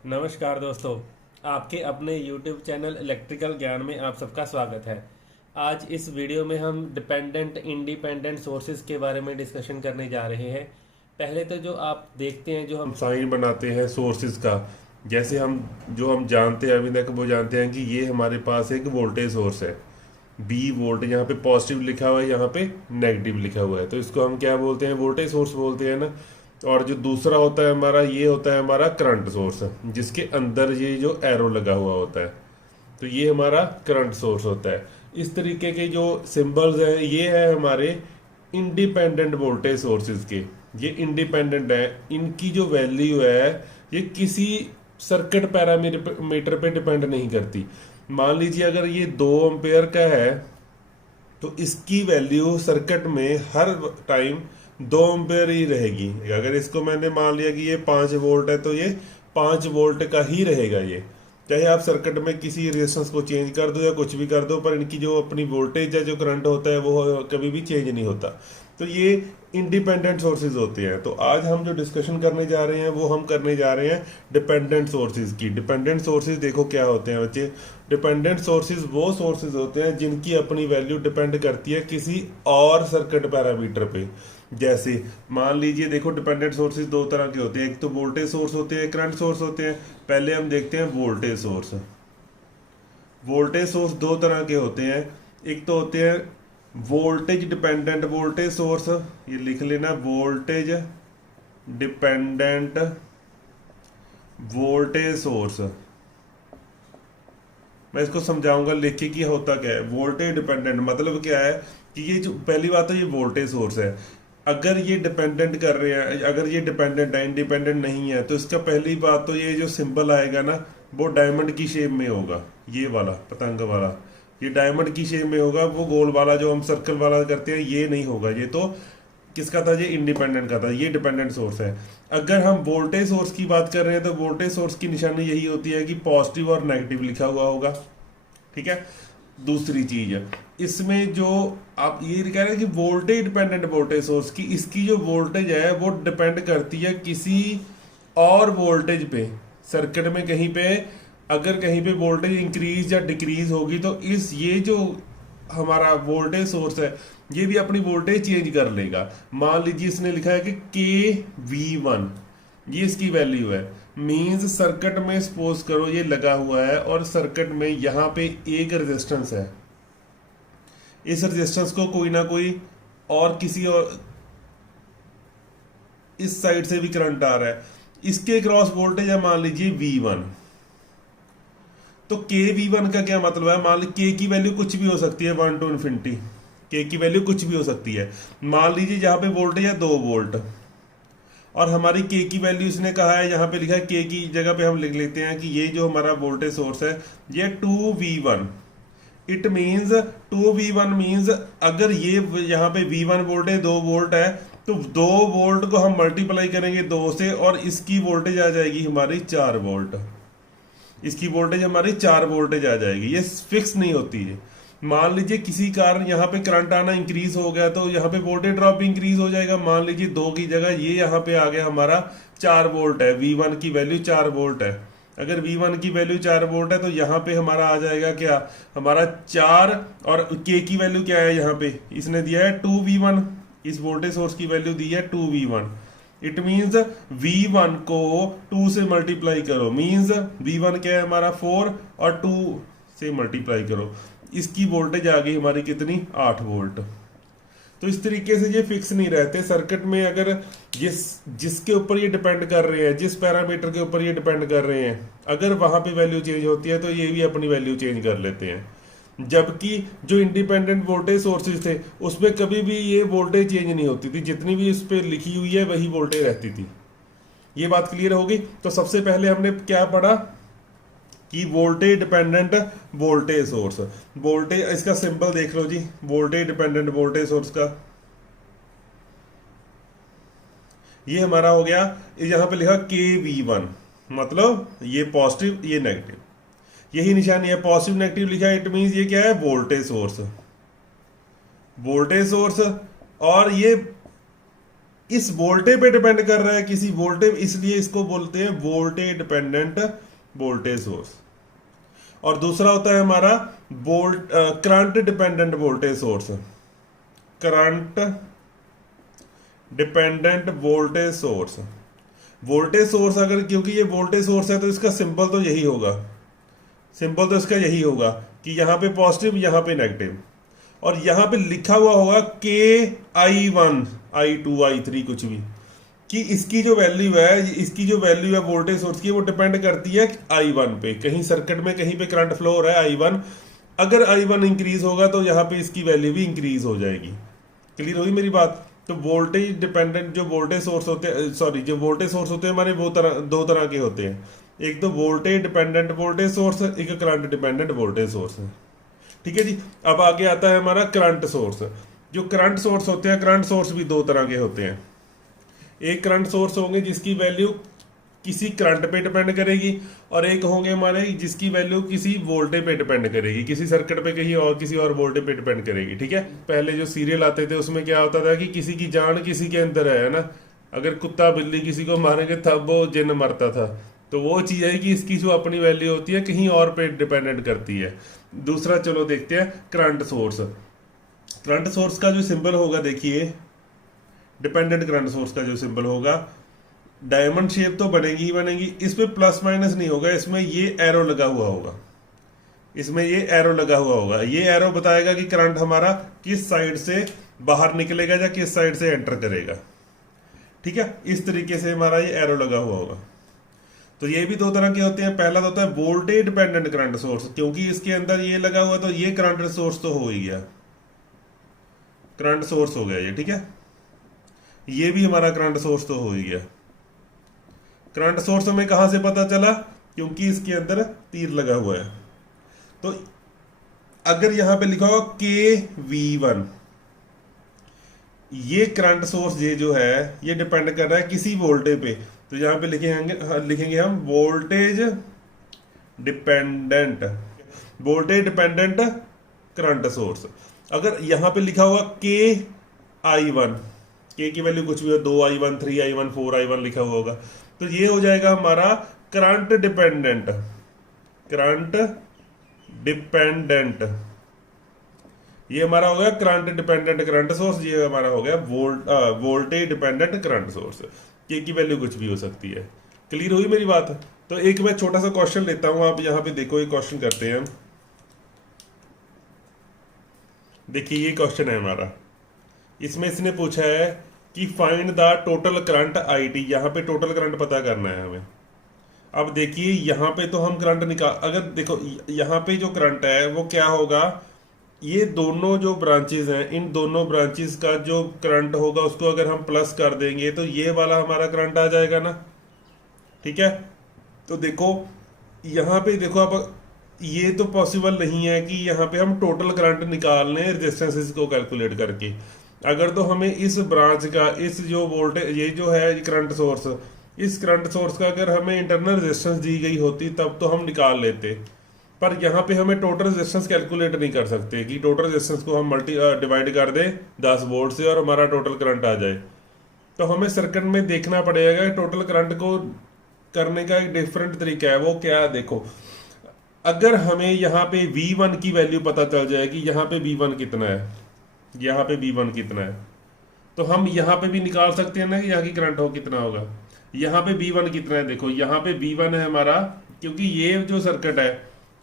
नमस्कार दोस्तों। आपके अपने YouTube चैनल इलेक्ट्रिकल ज्ञान में आप सबका स्वागत है। आज इस वीडियो में हम डिपेंडेंट इंडिपेंडेंट सोर्सेज के बारे में डिस्कशन करने जा रहे हैं। पहले तो जो आप देखते हैं, जो हम साइन बनाते हैं सोर्सेज का, जैसे हम जानते हैं अभी तक वो जानते हैं कि ये हमारे पास एक वोल्टेज सोर्स है। बी वोल्ट, यहाँ पे पॉजिटिव लिखा हुआ है, यहाँ पे नेगेटिव लिखा हुआ है, तो इसको हम क्या बोलते हैं? वोल्टेज सोर्स बोलते हैं ना। और जो दूसरा होता है हमारा, ये होता है हमारा करंट सोर्स, जिसके अंदर ये जो एरो लगा हुआ होता है, तो ये हमारा करंट सोर्स होता है। इस तरीके के जो सिंबल्स हैं, ये है हमारे इंडिपेंडेंट वोल्टेज सोर्सेज के। ये इंडिपेंडेंट है, इनकी जो वैल्यू है ये किसी सर्किट पैरामीटर पे डिपेंड नहीं करती। मान लीजिए अगर ये 2 एम्पेयर का है, तो इसकी वैल्यू सर्किट में हर टाइम 2 एम्पेयर ही रहेगी। अगर इसको मैंने मान लिया कि ये 5 वोल्ट है, तो ये 5 वोल्ट का ही रहेगा। ये चाहे आप सर्किट में किसी रेजिस्टेंस को चेंज कर दो या कुछ भी कर दो, पर इनकी जो अपनी वोल्टेज है, जो करंट होता है, वो कभी भी चेंज नहीं होता। तो ये इंडिपेंडेंट सोर्सेज होते हैं। तो आज हम जो डिस्कशन करने जा रहे हैं वो हम करने जा रहे हैं डिपेंडेंट सोर्सेज की। डिपेंडेंट सोर्सेज देखो क्या होते हैं बच्चे। डिपेंडेंट सोर्सेज वो सोर्सेज होते हैं जिनकी अपनी वैल्यू डिपेंड करती है किसी और सर्किट पैरामीटर पे। जैसे मान लीजिए, देखो डिपेंडेंट सोर्सेज दो तरह के होते हैं, एक तो वोल्टेज सोर्स होते हैं, करंट सोर्स होते हैं। पहले हम देखते हैं वोल्टेज सोर्स। वोल्टेज सोर्स दो तरह के होते हैं। एक तो होते हैं वोल्टेज डिपेंडेंट वोल्टेज सोर्स, ये लिख लेना, वोल्टेज डिपेंडेंट वोल्टेज सोर्स। मैं इसको समझाऊंगा लिख के कि होता क्या है। वोल्टेज डिपेंडेंट मतलब क्या है कि ये जो पहली बात तो ये वोल्टेज सोर्स है। अगर ये डिपेंडेंट कर रहे हैं, अगर ये डिपेंडेंट है, इंडिपेंडेंट नहीं है, तो इसका पहली बात तो ये जो सिंबल आएगा ना, वो डायमंड की शेप में होगा। ये वाला पतंग वाला ये डायमंड की शेप में होगा। वो गोल वाला जो हम सर्कल वाला करते हैं, ये नहीं होगा। ये तो किसका था? ये इंडिपेंडेंट का था। ये डिपेंडेंट सोर्स है। अगर हम वोल्टेज सोर्स की बात कर रहे हैं, तो वोल्टेज सोर्स की निशानी यही होती है कि पॉजिटिव और नेगेटिव लिखा हुआ होगा। ठीक है। दूसरी चीज है इसमें, जो आप ये कह रहे हैं कि वोल्टेज डिपेंडेंट वोल्टेज सोर्स की, इसकी जो वोल्टेज है वो डिपेंड करती है किसी और वोल्टेज पे। सर्किट में कहीं पे अगर कहीं पे वोल्टेज इंक्रीज या डिक्रीज होगी, तो इस ये जो हमारा वोल्टेज सोर्स है, ये भी अपनी वोल्टेज चेंज कर लेगा। मान लीजिए इसने लिखा है कि KV1, ये इसकी वैल्यू है। मींस सर्किट में सपोज करो ये लगा हुआ है, और सर्किट में यहां पे एक रेजिस्टेंस है। इस रेजिस्टेंस को कोई ना कोई और किसी और इस साइड से भी करंट आ रहा है। इसके क्रॉस वोल्टेज है मान लीजिए V1। तो KV1 का क्या मतलब है? मान लीजिए K की वैल्यू कुछ भी हो सकती है, 1 टू इन्फिनिटी। K की वैल्यू कुछ भी हो सकती है। मान लीजिए जहां पे वोल्टेज है 2 वोल्ट, और हमारी K की वैल्यू इसने कहा है, यहाँ पे लिखा है K की जगह पे हम लिख लेते हैं कि ये जो हमारा वोल्टेज सोर्स है ये 2V1। It means 2V1 means अगर ये यहाँ पे V1 वोल्टेज 2 वोल्ट है, तो 2 वोल्ट को हम मल्टीप्लाई करेंगे 2 से, और इसकी वोल्टेज आ जाएगी हमारी 4 वोल्ट। इसकी वोल्टेज हमारी 4 वोल्टेज आ जाएगी। ये फिक्स नहीं होती है। मान लीजिए किसी कारण यहाँ पे करंट आना इंक्रीज हो गया, तो यहाँ पे वोल्टेज ड्रॉप भी इंक्रीज हो जाएगा। मान लीजिए 2 की जगह ये यहाँ पे आ गया हमारा 4 वोल्ट है, V1 की वैल्यू 4 वोल्ट है। अगर V1 की वैल्यू 4 वोल्ट है, तो यहाँ पे हमारा आ जाएगा क्या? हमारा 4, और K की वैल्यू क्या है? यहाँ पे इसने दिया है 2V1। इस वोल्टेज सोर्स की वैल्यू दी है 2V1। इट मीन्स V1 को 2 से मल्टीप्लाई करो, मीन्स V1 क्या है हमारा 4, और 2 से मल्टीप्लाई करो। इसकी वोल्टेज आ गई हमारी कितनी? 8 वोल्ट। तो इस तरीके से ये फिक्स नहीं रहते सर्किट में। अगर जिसके ऊपर ये डिपेंड कर रहे हैं, जिस पैरामीटर के ऊपर ये डिपेंड कर रहे हैं, अगर वहां पे वैल्यू चेंज होती है, तो ये भी अपनी वैल्यू चेंज कर लेते हैं। जबकि जो इंडिपेंडेंट वोल्टेज सोर्सेज थे, उसमें कभी भी ये वोल्टेज चेंज नहीं होती थी। जितनी भी इस पर लिखी हुई है वही वोल्टेज रहती थी। ये बात क्लियर होगी। तो सबसे पहले हमने क्या पढ़ा कि voltage dependent voltage source. Voltage, इसका सिंबल देख लो जी, वोल्टेज डिपेंडेंट वोल्टेज सोर्स का। ये हमारा हो गया, यहां पे लिखा KV1, मतलब ये पॉजिटिव ये नेगेटिव, यही निशानी है। पॉजिटिव नेगेटिव लिखा है, इट मींस ये क्या है? Voltage source. Voltage source. और ये इस वोल्टेज पे डिपेंड कर रहा है, किसी वोल्टेज, इसलिए इसको बोलते हैं वोल्टेज डिपेंडेंट वोल्टेज सोर्स। और दूसरा होता है हमारा current dependent voltage source. Current dependent voltage source, voltage source अगर, क्योंकि ये वोल्टेज सोर्स है तो इसका सिंबल तो यही होगा, सिंबल तो इसका यही होगा कि यहाँ पे पॉजिटिव, यहाँ पे नेगेटिव, और यहाँ पे लिखा हुआ होगा के I1 I2 I3 कुछ भी, कि इसकी जो वैल्यू है, इसकी जो वैल्यू है वोल्टेज सोर्स की, वो डिपेंड करती है I1 पे। कहीं सर्किट में कहीं पे करंट फ्लो हो रहा है I1, अगर I1 इंक्रीज होगा तो यहाँ पे इसकी वैल्यू भी इंक्रीज हो जाएगी। क्लियर होगी मेरी बात? तो वोल्टेज डिपेंडेंट जो वोल्टेज सोर्स होते हैं, सॉरी, जो वोल्टेज सोर्स होते हैं हमारे, वो दो तरह के होते हैं। एक तो वोल्टेज डिपेंडेंट वोल्टेज सोर्स, एक करंट डिपेंडेंट वोल्टेज सोर्स है। ठीक है जी। अब आगे आता है हमारा करंट सोर्स। जो करंट सोर्स होते हैं, करंट सोर्स भी दो तरह के होते हैं। एक करंट सोर्स होंगे जिसकी वैल्यू किसी करंट पे डिपेंड करेगी, और एक होंगे हमारे जिसकी वैल्यू किसी वोल्टेज पे डिपेंड करेगी, किसी सर्किट पे कहीं और किसी और वोल्टेज पे डिपेंड करेगी। ठीक है। पहले जो सीरियल आते थे उसमें क्या होता था कि किसी की जान किसी के अंदर है ना, अगर कुत्ता बिल्ली किसी को मारेंगे तब वो जिन मरता था। तो वो चीज़ है कि इसकी जो अपनी वैल्यू होती है कहीं और पे डिपेंडेंट करती है। दूसरा चलो देखते हैं करंट सोर्स। करंट सोर्स का जो सिंबल होगा, देखिए डिपेंडेंट करंट सोर्स का जो सिंबल होगा, डायमंड शेप तो बनेगी ही बनेगी, इसमें प्लस माइनस नहीं होगा, इसमें ये एरो लगा हुआ होगा, इसमें ये एरो लगा हुआ होगा। ये एरो बताएगा कि करंट हमारा किस साइड से बाहर निकलेगा या किस साइड से एंटर करेगा। ठीक है, इस तरीके से हमारा ये एरो लगा हुआ होगा। तो ये भी दो तरह के होते हैं। पहला तो होता है वोल्टेज डिपेंडेंट करंट सोर्स, क्योंकि इसके अंदर ये लगा हुआ तो ये करंट सोर्स तो हो ही गया, करंट सोर्स हो गया ये। ठीक है, ये भी हमारा करंट सोर्स तो हो ही गया। करंट सोर्स हमें कहां से पता चला? क्योंकि इसके अंदर तीर लगा हुआ है। तो अगर यहां पे लिखा होगा KV1, ये करंट सोर्स ये जो है ये डिपेंड कर रहा है किसी वोल्टेज पे, तो यहां पे लिखेंगे हम voltage dependent, voltage dependent current source. अगर यहां पे लिखा हुआ KI1, के की वैल्यू कुछ भी हो, 2I1 3I1 4I1 लिखा हुआ होगा, तो ये हो जाएगा हमारा करंट डिपेंडेंट, करंट डिपेंडेंट, ये हमारा हो गया करंट डिपेंडेंट करंट सोर्स। ये हमारा हो गया वोल्टेज डिपेंडेंट करंट सोर्स। के की वैल्यू कुछ भी हो सकती है। क्लियर हुई मेरी बात? तो एक मैं छोटा सा क्वेश्चन लेता हूं, आप यहां पे देखो, ये क्वेश्चन करते हैं। देखिए ये क्वेश्चन है हमारा, इसमें इसने पूछा है कि find the total current IT। यहाँ पे टोटल करंट पता करना है हमें। अब देखिए यहाँ पे तो हम करंट निकाल, अगर देखो यहाँ पे जो करंट है वो क्या होगा, ये दोनों जो ब्रांचेस हैं, इन दोनों ब्रांचेस का जो करंट होगा उसको अगर हम प्लस कर देंगे तो ये वाला हमारा करंट आ जाएगा ना। ठीक है, तो देखो यहाँ पे देखो, आप ये तो पॉसिबल नहीं है कि यहाँ पे हम टोटल करंट निकाल लें रेजिस्टेंसेस को कैलकुलेट करके। अगर तो हमें इस ब्रांच का, इस जो वोल्टेज, ये जो है करंट सोर्स, इस करंट सोर्स का अगर हमें इंटरनल रेजिस्टेंस दी गई होती तब तो हम निकाल लेते, पर यहाँ पे हमें टोटल रेजिस्टेंस कैलकुलेट नहीं कर सकते कि टोटल रेजिस्टेंस को हम डिवाइड कर दें 10 वोल्ट से और हमारा टोटल करंट आ जाए। तो हमें सर्किट में देखना पड़ेगा कि टोटल करंट को करने का एक डिफरेंट तरीका है। वो क्या है, देखो अगर हमें यहाँ पे V1 की वैल्यू पता चल जाए कि यहाँ पे V1 कितना है, यहाँ पे V1 कितना है, तो हम यहाँ पे भी निकाल सकते हैं ना कि यहाँ की करंट हो कितना होगा। यहाँ पे V1 कितना है, देखो यहाँ पे V1 है हमारा, क्योंकि ये जो सर्किट है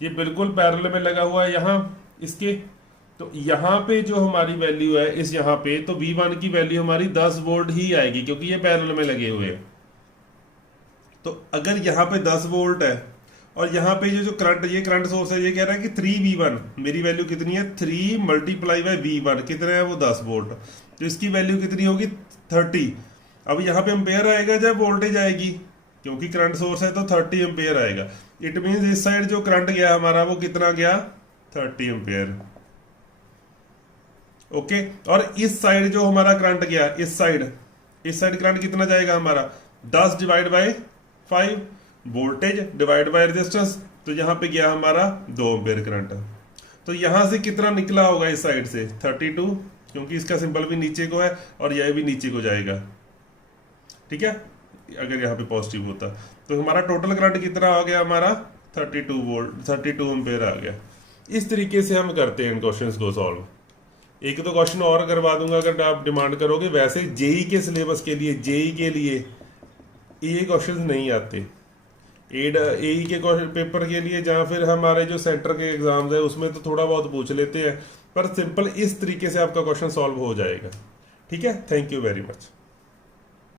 ये बिल्कुल पैरेलल में लगा हुआ है यहाँ इसके, तो यहाँ पे जो हमारी वैल्यू है इस यहाँ पे, तो V1 की वैल्यू हमारी 10 वोल्ट ही आएगी क्योंकि ये पैरेलल में लगे हुए हैं। तो अगर यहाँ पे 10 वोल्ट है और यहाँ पे ये जो करंट, ये करंट सोर्स है, ये कह रहा है कि 3V1, मेरी वैल्यू कितनी है 3 मल्टीप्लाई बाय V1, कितने है वो 10 वोल्ट, तो इसकी वैल्यू कितनी होगी 30। अब यहाँ पे एम्पेयर आएगा जब वोल्टेज आएगी, क्योंकि करंट सोर्स है तो 30 एम्पेयर आएगा। इट मीन्स इस साइड जो करंट गया हमारा वो कितना गया 30 एम्पेयर। ओके, और इस साइड जो हमारा करंट गया, इस साइड करंट कितना जाएगा हमारा 10 divide by 5 voltage divide by resistance, तो यहां पे गया हमारा 2 एम्पेयर करंट। तो यहां से कितना निकला होगा इस साइड से 32, क्योंकि इसका सिंबल भी नीचे को है और यह भी नीचे को जाएगा। ठीक है, अगर यहाँ पे पॉजिटिव होता तो हमारा टोटल करंट कितना आ गया, हमारा 32 वोल्ट 32 एम्पेयर आ गया। इस तरीके से हम करते हैं इन क्वेश्चंस को सॉल्व। एक तो क्वेश्चन और करवा दूंगा अगर आप डिमांड करोगे। वैसे जेई के सिलेबस के लिए, जेई के लिए ये क्वेश्चंस नहीं आते। एई के पेपर के लिए जहाँ फिर हमारे जो सेंटर के एग्जाम्स है उसमें तो थोड़ा बहुत पूछ लेते हैं, पर सिंपल इस तरीके से आपका क्वेश्चन सॉल्व हो जाएगा। ठीक है, थैंक यू वेरी मच।